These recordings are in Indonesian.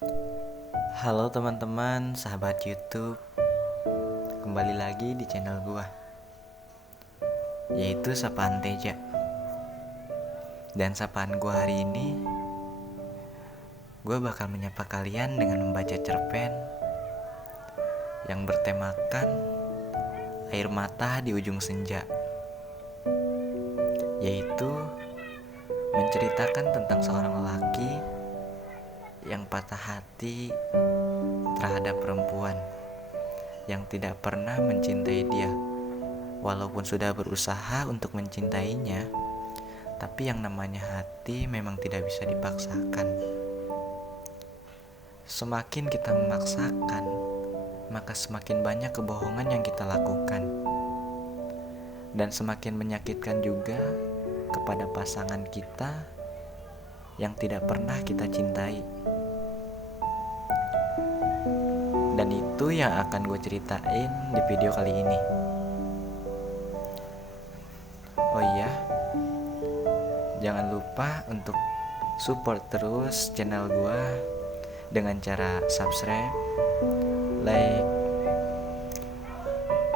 Halo teman-teman, sahabat YouTube. Kembali lagi di channel gua, yaitu Sapaan Teja. Dan sapaan gua hari ini, gua bakal menyapa kalian dengan membaca cerpen yang bertemakan air mata di ujung senja, yaitu menceritakan tentang seorang lelaki yang patah hati terhadap perempuan yang tidak pernah mencintai dia. Walaupun sudah berusaha untuk mencintainya, tapi yang namanya hati memang tidak bisa dipaksakan. Semakin kita memaksakan, maka semakin banyak kebohongan yang kita lakukan, dan semakin menyakitkan juga kepada pasangan kita yang tidak pernah kita cintai. Dan itu yang akan gue ceritain di video kali ini. Oh iya, jangan lupa untuk support terus channel gue dengan cara subscribe, like,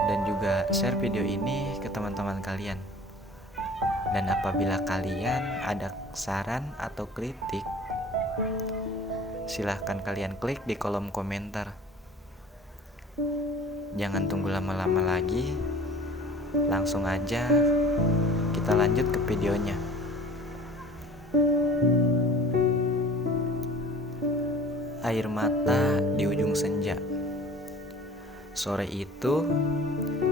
dan juga share video ini ke teman-teman kalian. Dan apabila kalian ada saran atau kritik, silahkan kalian klik di kolom komentar. Jangan tunggu lama-lama lagi, langsung aja kita lanjut ke videonya. Air mata di ujung senja. Sore itu,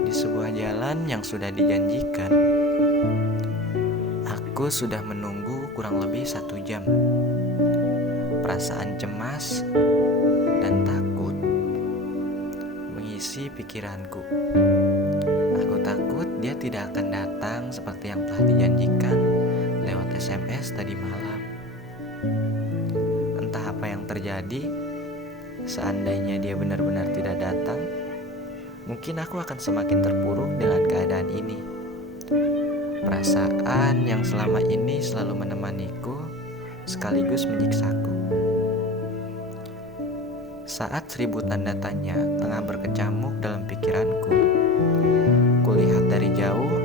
di sebuah jalan yang sudah dijanjikan, aku sudah menunggu kurang lebih 1 jam. Perasaan cemas dan takut mengisi pikiranku. Aku takut dia tidak akan datang seperti yang telah dijanjikan lewat SMS tadi malam. Entah apa yang terjadi, seandainya dia benar-benar tidak datang, mungkin aku akan semakin terpuruk dengan keadaan ini. Perasaan yang selama ini selalu menemaniku sekaligus menyiksaku. Saat 1000 tanda tanya tengah berkecamuk dalam pikiranku, kulihat dari jauh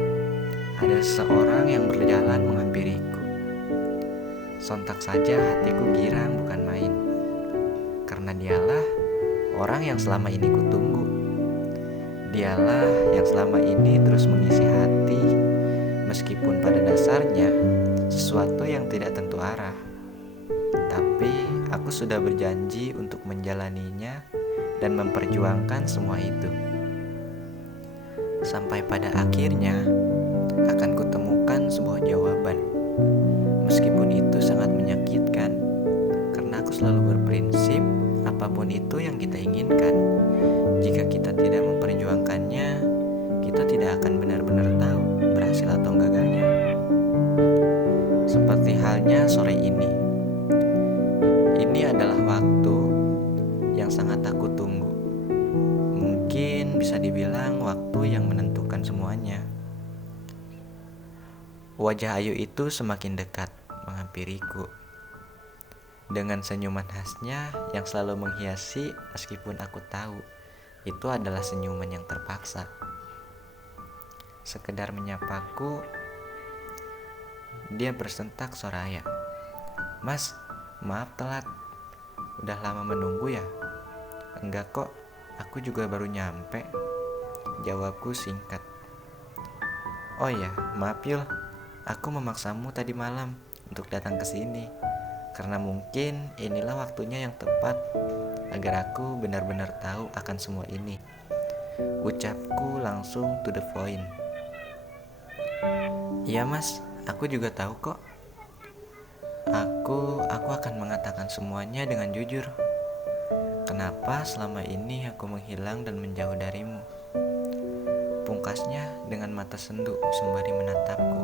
ada seseorang yang berjalan menghampiriku. Sontak saja hatiku girang bukan main, karena dialah orang yang selama ini kutunggu. Dialah yang selama ini terus mengisi hati, meskipun pada dasarnya sesuatu yang tidak tentu arah. Tapi aku sudah berjanji untuk menjalaninya dan memperjuangkan semua itu. Sampai pada akhirnya akan kutemukan sebuah jawaban. Meskipun itu sangat menyakitkan, karena aku selalu berprinsip apapun itu yang kita inginkan, jika kita tidak memperjuangkannya, kita tidak akan benar-benar tahu berhasil atau gagalnya. Seperti halnya sore ini. Ini adalah waktu yang sangat aku tunggu. Mungkin bisa dibilang waktu yang menentukan semuanya. Wajah Ayu itu semakin dekat menghampiriku, dengan senyuman khasnya yang selalu menghiasi, meskipun aku tahu itu adalah senyuman yang terpaksa. Sekedar menyapaku, dia bersentak soraya. "Mas, maaf telat. Udah lama menunggu ya?" "Enggak kok, aku juga baru nyampe," jawabku singkat. "Oh ya, maaf Yul, aku memaksamu tadi malam untuk datang ke sini, karena mungkin inilah waktunya yang tepat agar aku benar-benar tahu akan semua ini," ucapku langsung to the point. "Iya mas, aku juga tahu kok. Aku akan mengatakan semuanya dengan jujur. Kenapa selama ini aku menghilang dan menjauh darimu?" Pungkasnya dengan mata sendu sembari menatapku.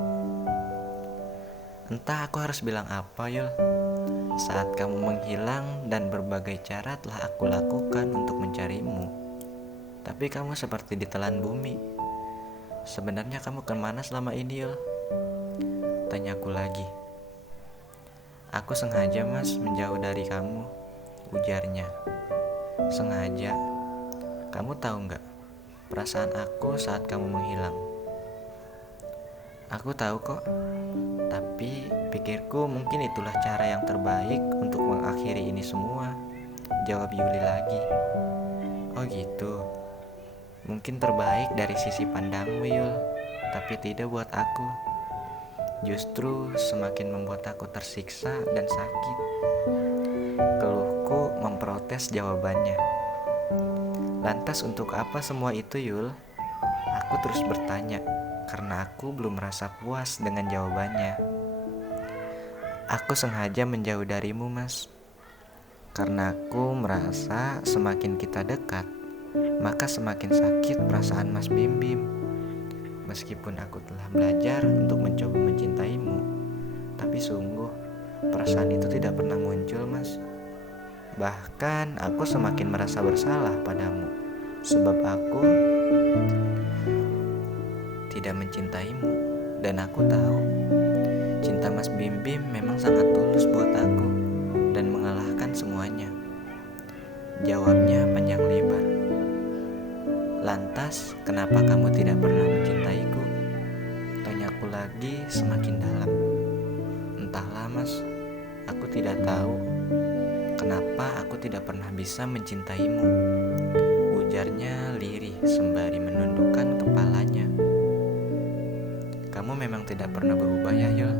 Entah aku harus bilang apa Yul. Saat kamu menghilang dan berbagai cara telah aku lakukan untuk mencarimu, tapi kamu seperti ditelan bumi. Sebenarnya kamu kemana selama ini Yul? Tanyaku lagi. "Aku sengaja mas menjauh dari kamu. ujarnya. Sengaja. Kamu tahu nggak perasaan aku saat kamu menghilang? Aku tahu kok, tapi pikirku mungkin itulah cara yang terbaik untuk mengakhiri ini semua. Jawab Yuli lagi. Oh gitu. Mungkin terbaik dari sisi pandangmu, Yul, tapi tidak buat aku. Justru semakin membuat aku tersiksa dan sakit. Keluhku memprotes jawabannya. Lantas untuk apa semua itu, Yul? Aku terus bertanya, karena aku belum merasa puas dengan jawabannya. Aku sengaja menjauh darimu, Mas. Karena aku merasa semakin kita dekat, maka semakin sakit perasaan Mas Bim Bim. Meskipun aku telah belajar untuk mencoba mencintaimu, tapi sungguh perasaan itu tidak pernah muncul, Mas. Bahkan aku semakin merasa bersalah padamu, sebab aku tidak mencintaimu. Dan aku tahu cinta Mas Bim Bim memang sangat tulus buat aku dan mengalahkan semuanya. Jawabnya panjang lebar. Lantas, kenapa kamu tidak pernah mencintaiku? Tanyaku lagi semakin dalam. Entahlah, Mas, aku tidak tahu kenapa aku tidak pernah bisa mencintaimu, ujarnya lirih sembari menundukkan kepalanya. Kamu memang tidak pernah berubah ya, Yul.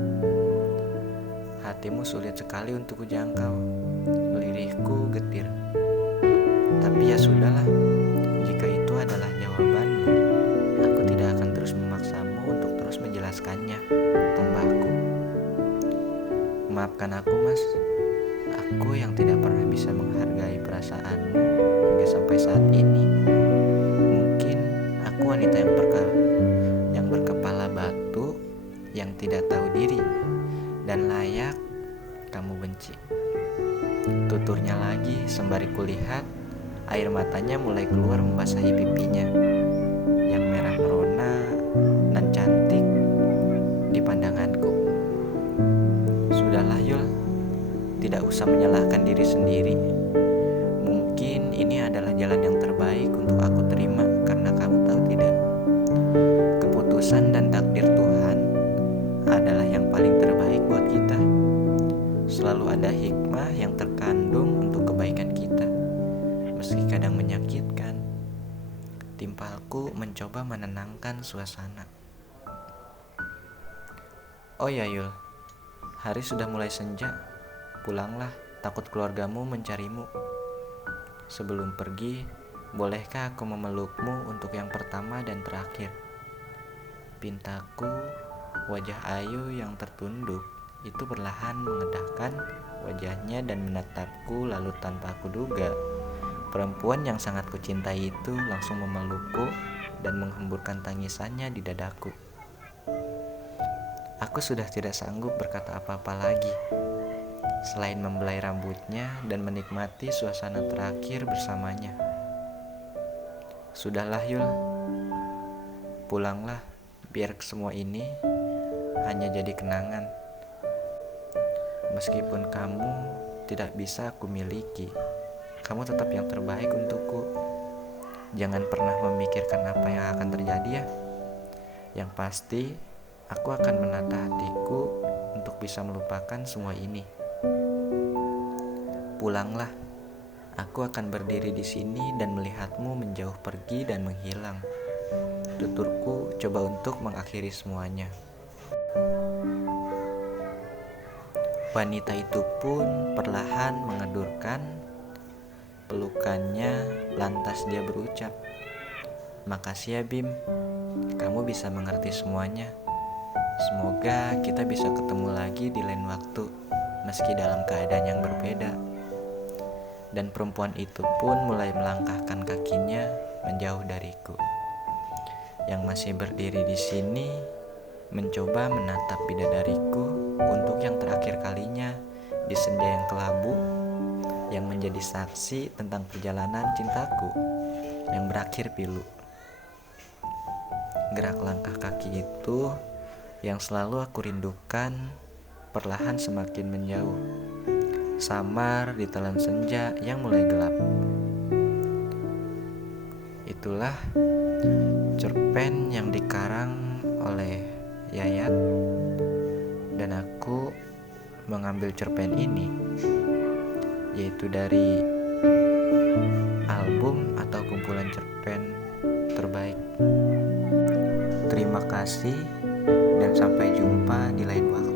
Hatimu sulit sekali untuk kujangkau, lirihku getir. Tapi ya sudahlah, jika itu adalah jawabanmu, aku tidak akan terus memaksamu untuk terus menjelaskannya, tambahku. Maafkan aku, Mas. Aku yang tidak pernah bisa menghargai perasaanmu hingga sampai saat ini. Mungkin aku wanita yang berkepala batu, yang tidak tahu diri, dan layak kamu benci. Tuturnya lagi sembari kulihat air matanya mulai keluar membasahi pipinya yang merah merona dan cantik di pandanganku. Sudahlah, Yul, tidak usah menyalahkan diri sendiri. Mungkin ini adalah jalan yang terbaik untuk aku terima, karena kamu tahu tidak, keputusan dan takdir Tuhan adalah yang paling terbaik buat kita. Selalu ada hikmah yang terkandung untuk kebaikan kita, meski kadang menyakitkan. Timpalku mencoba menenangkan suasana. Oh ya, Yul, hari sudah mulai senja. Pulanglah, takut keluargamu mencarimu. Sebelum pergi, bolehkah aku memelukmu untuk yang pertama dan terakhir? Pintaku. Wajah Ayu yang tertunduk itu perlahan mengedahkan wajahnya dan menatapku, lalu tanpa aku duga, perempuan yang sangat kucintai itu langsung memelukku dan menghemburkan tangisannya di dadaku. Aku sudah tidak sanggup berkata apa-apa lagi, selain membelai rambutnya dan menikmati suasana terakhir bersamanya. Sudahlah, Yul, pulanglah, biar semua ini hanya jadi kenangan. Meskipun kamu tidak bisa aku miliki, kamu tetap yang terbaik untukku. Jangan pernah memikirkan apa yang akan terjadi ya. Yang pasti, aku akan menata hatiku untuk bisa melupakan semua ini. Pulanglah, aku akan berdiri di sini dan melihatmu menjauh pergi dan menghilang. Tuturku coba untuk mengakhiri semuanya. Wanita itu pun perlahan mengedurkan pelukannya, lantas dia berucap, "Makasih ya Bim, kamu bisa mengerti semuanya. Semoga kita bisa ketemu lagi di lain waktu, meski dalam keadaan yang berbeda." Dan perempuan itu pun mulai melangkahkan kakinya menjauh dariku, yang masih berdiri di sini mencoba menatap bidadariku untuk yang terakhir kalinya di senja yang kelabu, yang menjadi saksi tentang perjalanan cintaku yang berakhir pilu. Gerak langkah kaki itu yang selalu aku rindukan perlahan semakin menjauh, samar di telan senja yang mulai gelap. Itulah cerpen yang dikarang oleh Yayat, dan aku mengambil cerpen ini yaitu dari album atau kumpulan cerpen terbaik. Terima kasih dan sampai jumpa di lain waktu.